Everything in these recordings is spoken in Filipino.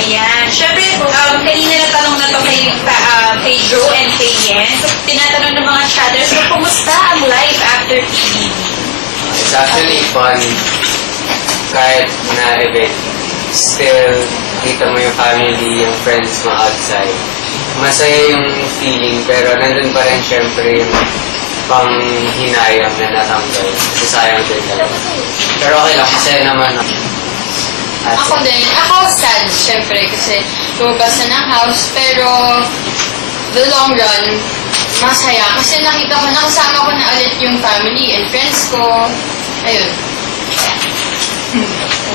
Ayan. Siyempre, kanina natanong na to kay Joe and kay Yen. So, tinatanong ng mga chatters, so, kumusta ang life after PBB? It's actually fun. Kahit na event, still, kita mo yung family, yung friends mo outside. Masaya yung feeling, pero nandun pa rin syempre yung panghinayang na natanggal. Kasi sayang din talaga. Pero okay lang, masaya naman ako. Ako din. Ako sad, syempre, kasi lumabas na ng house. Pero, the long run, masaya. Kasi nakita ko, nakasama ko na ulit yung family and friends ko. Ayun.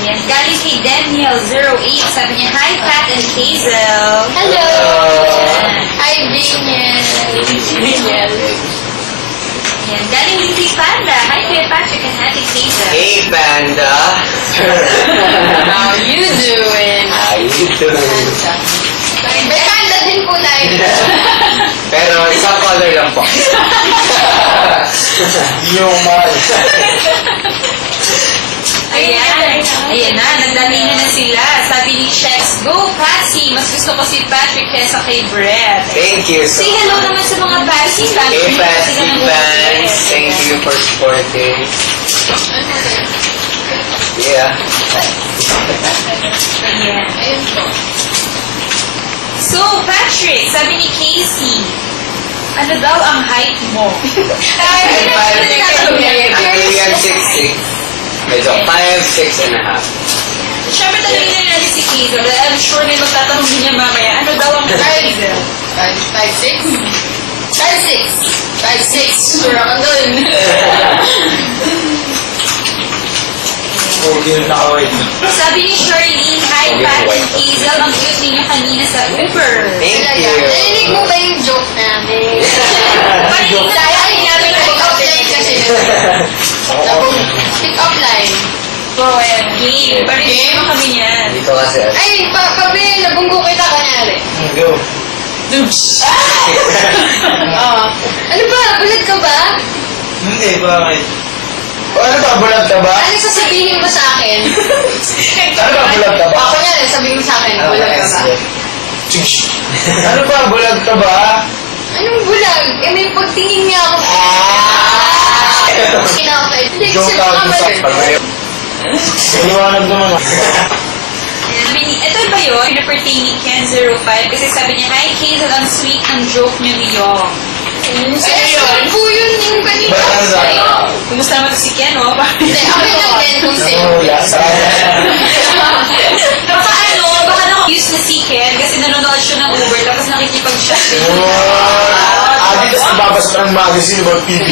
Ayan. Galing kay Daniel08, sabi niya, Hi, Pat and Hazel. Hello! Hi, Daniel. Ayan. Galing din kay Panda. Hi, Kuya Patrick and Ate Hazel. Hey, Panda! How you doing? How you doing? May panda din po tayo. Pero isang color lang po. Yung mahal. Ayan. Ayan na, nagdatingan na sila. Sabi ni Chefs, Go, Patsy! Mas gusto ko si Patrick kesa kay Brett. Thank you so Say hello naman sa mga Patsy fans. Hey, Patsy fans! Thank you for supporting. Yeah. Ayan. Ayun po. So, Patrick, sabi ni Casey, ano daw ang height mo? Actually, I'm 6'6". Medyo 5'6 and a half. Siyempre, tanongin na natin si Hazel. I'm sure may magtatanong din niya mamaya. Ano daw ang height? 5'6"? 5'6". Sure ako dun. Sabi ni Charlene, Hi, Pat and Hazel. Ang cute ninyo kanina sa Uber. Thank Talaga. you. Narinig mo ba yung joke namin? Parinig na Ay, namin na pick up line kasi. Pick up line. Poem. Game. Parinig mo kami niyan. Dito kasi. Ay, pabi, nabunggo kita kanyari. Go. Ano ba? Bulag ka ba? Hindi, bakit? Ano ba, bulag ka ba? Ano sasabihin mo sa akin? Ano ba, bulag ka ba? Ako nga rin, sabihin mo sa akin, bulag ka ba? Ano ba, bulag ka ba? Anong bulag? Eh, may pagtingin niya ako. Kinakatay. Hindi, kasi nakabalik. Iniwanag naman ako. Ito ba yun? Na pertaining Ken 05 kasi sabi niya, Hi, Hazel, ang sweet ng joke niyo ni Yong. Sa'yo po yun yung kanina. Kumusta naman si Ken, oh? Hindi, okay lang din kung sa'yo. Baka na-confuse na si Ken kasi nanonood siya ng Uber tapos nakikipag-chat din. Adi, tapos nababasa ka ng magazine about PBB.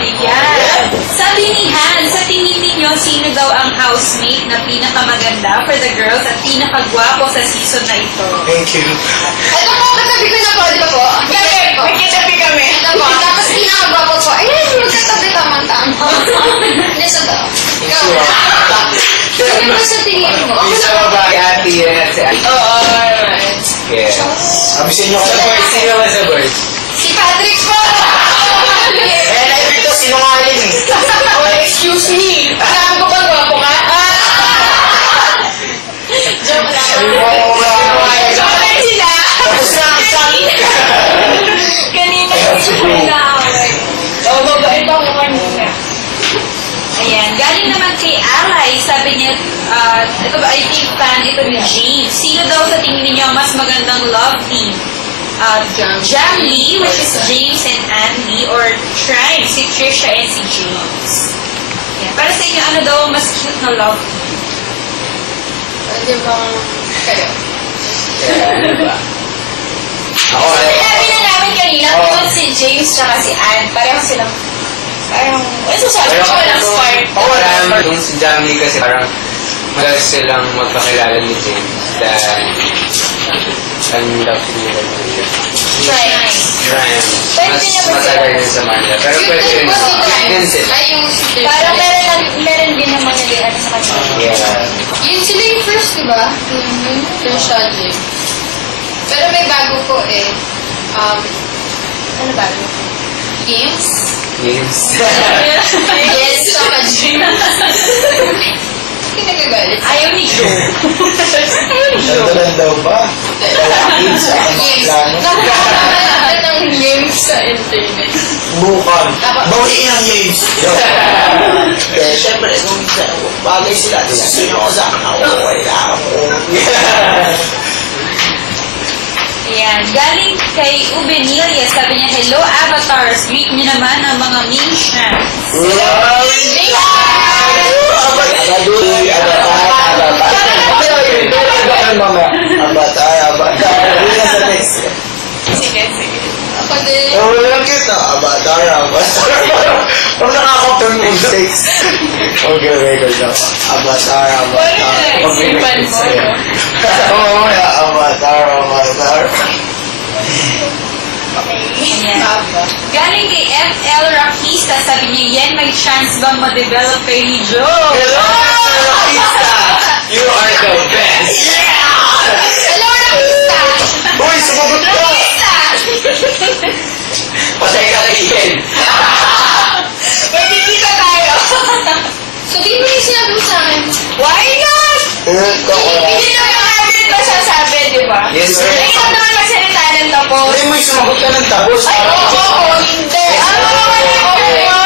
Ayan. Sabi ni Han, sa tingin ninyo, sino daw ang housemate na pinakamaganda for the girls at pinakagwapo sa season na ito? Thank you. Ito po, katabi ko na po, di ba po? Magkatabi kami. Ito po, tapos pinakagwapo po. Ayun, magkatabi tamang-tama. Hindi sa to. Ikaw. Ano ba sa tingin mo? Isa ba ba? Ate yan at si Ate. Oo, alright. Yes. Sabi sa inyo ka sa boys. Sino ka sa boys? Si Patrick po! Eh, naibig to sinungaling eh. Oh, excuse me. Sabi ko ba gwapo ka? Joke lang. Joke lang sila. Tapos na ang sang. Kanina sila na. Oh, mabait ako kanina. Ayan. Galing naman kay Alay, sabi niya, ito ba, I think fan ito ni James. Sino daw sa tingin niyo mas magandang love team? Jamie, which is James and Andy, or Tribe, si Trisha and si James. Ayan. Para sa inyo, ano daw ang mas cute na love team? Pwede bang kayo? Ano ba? Ako Sinabi na namin kanina, kung si James tsaka si Ann, pareho silang, ano sasabi ko walang spark? Wala. Yung si Jamie kasi parang madalas silang magpakilala ni James dahil ang love nila. Right. Ryan. Pwede Mas niya ba matagal yun sa Manila. Pero Yung pwede type rin ko si naman. Yun Grimes. sila. Ay, yung si Grimes. Parang meron din naman na din sa kanila. Yeah. Yun sila yung first, di ba? Yung Shadley. Pero may bago po eh. Ano ba? Games? Games. Yes, sa Madrid. Pauwi ng James. Eh, syempre, kung bagay sila, gusto nyo ako sa akin, ako, wala ako. Ayan. Galing kay Ubenilia, sabi niya, hello, avatars. Greet niyo naman ang mga Mishans. Sige, sige. Ako din. Walang kita. Avatar. Kung nakaka-turn mo 6. Okay, good na. Avatar. Isipan mo. Oo, Avatar. Ayan. Galing kay FL Rakista, sabi niya, yan, may chance bang ma-develop kay ni Joe? Hello, Mr. Rakista! You are the best! Hello, Rakista! Uy, sumagot ka! Rakista! Patay ka kay Ian! Magkikita tayo. Sabihin mo yung sinabi mo sa akin. Why not? Hindi naman yung habit masasabi, di ba? Yes, sir. Hindi ka naman magsalita ng tapos. Hindi mo yung sumagot ka ng tapos. Ay, oo, hindi.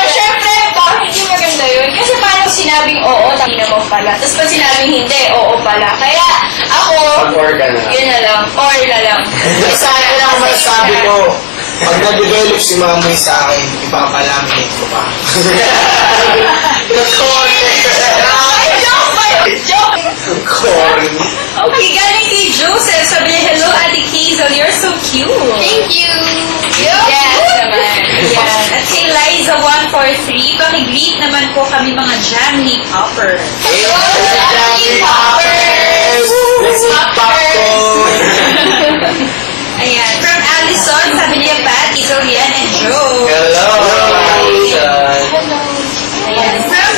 Siyempre, bakit hindi maganda yun? Kasi parang sinabing oo, tangin naman pala. Tapos pag sinabing hindi, oo pala. Kaya ako, Mag-or ka na. yun na lang. Or na lang. Sa akin lang masasabi ko, pag nag-develop si Mamoy sa akin, ipapalaminate ko pa. Corny. Okay, galing kay Joseph, sabi niya, hello, Ate Hazel, you're so cute. Thank you. Yes, naman. Ayan. At kay Liza143, pakigreet naman po kami mga Jammy Popper. Hello, Lucky Poppers! Let's eat popcorn! Ayan. From Allison, sabi niya, Pat, Isolian, and Joe. Hello! Ayan. From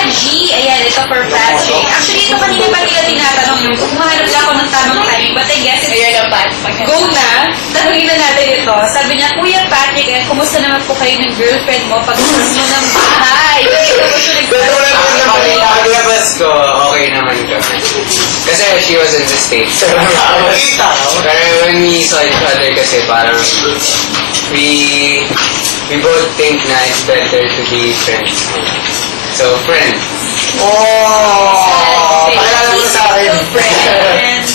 Angie, ayan, ito for Patrick. Actually, ito kanina pa nila tinatanong yung kumahanap lang ako ng tamang timing, but I guess it's Ayun ang Pat. go na. Tanungin na natin ito. Sabi niya, Kuya Patrick, kumusta naman po kayo ng girlfriend mo pag umas mo ng bahay? Ito po siya Paglabas ko, okay naman kami. Kasi she was in the States. Kita! Pero when we saw each other kasi parang we both think na it's better to be friends. So, friends. Oh! Pakilala mo sa akin. Friends.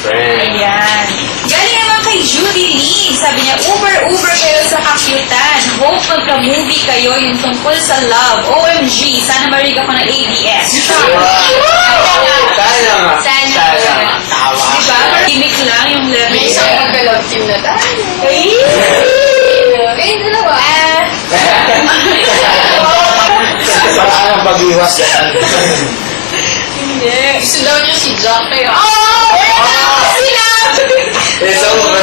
Friends. Ayan. Galing naman kay Judy Lee. Sabi niya, uber kayo sa kakyutan. Hope magka-movie kayo yung tungkol sa love. OMG, sana marig ako ng ABS. Sana nga. Sana. Tawa. Diba? Gimmick lang yung level. May isang magka-love team na tayo. Kayong dalawa. Parang ang pag-iwas yan. Hindi. Gusto daw niya si Jack kayo. It's over. It's over.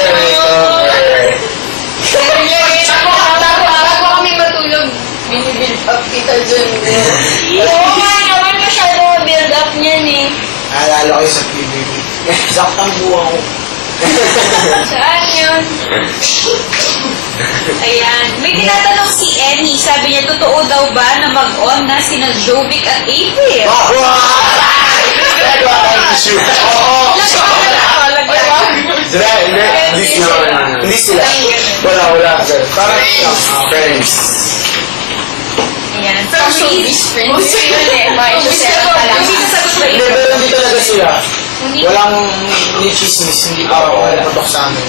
Bago kami matulog, binibuild up kita dyan. Oo nga naman, masyado build up niyan eh. Naalala ko yung sa PBB. Saktang buwa ko. Saan yun? Ayan. May tinatanong si Annie. Sabi niya, totoo daw ba na mag-on na sina Jovic at April? Nagawa tayo ng shoot. Oo. Hindi sila. Wala. Parang friends. Ayan. From From Reese. showbiz friends. Gusto yun eh. May isa pa lang. Hindi nasagot ba Hindi, yun? pero hindi talaga sila. Hindi. Walang ni-chismis. Hindi pa ako napatok sa amin.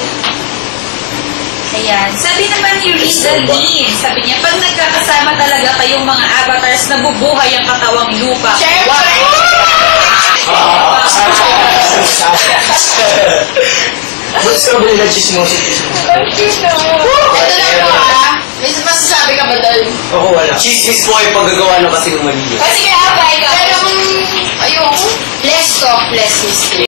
Ayan. Sabi naman ni Risa Dean, sabi niya, pag nagkakasama talaga kayong mga avatars, nabubuhay ang katawang lupa. Siyempre! Gusto mo nila chismosi. Ito lang po ah. May masasabi ka ba doon? Ako wala. Chismis po ay paggagawa ng kasi ng mali. Kasi kaya ba ikaw? Pero kung ayoko, less talk, less mistake.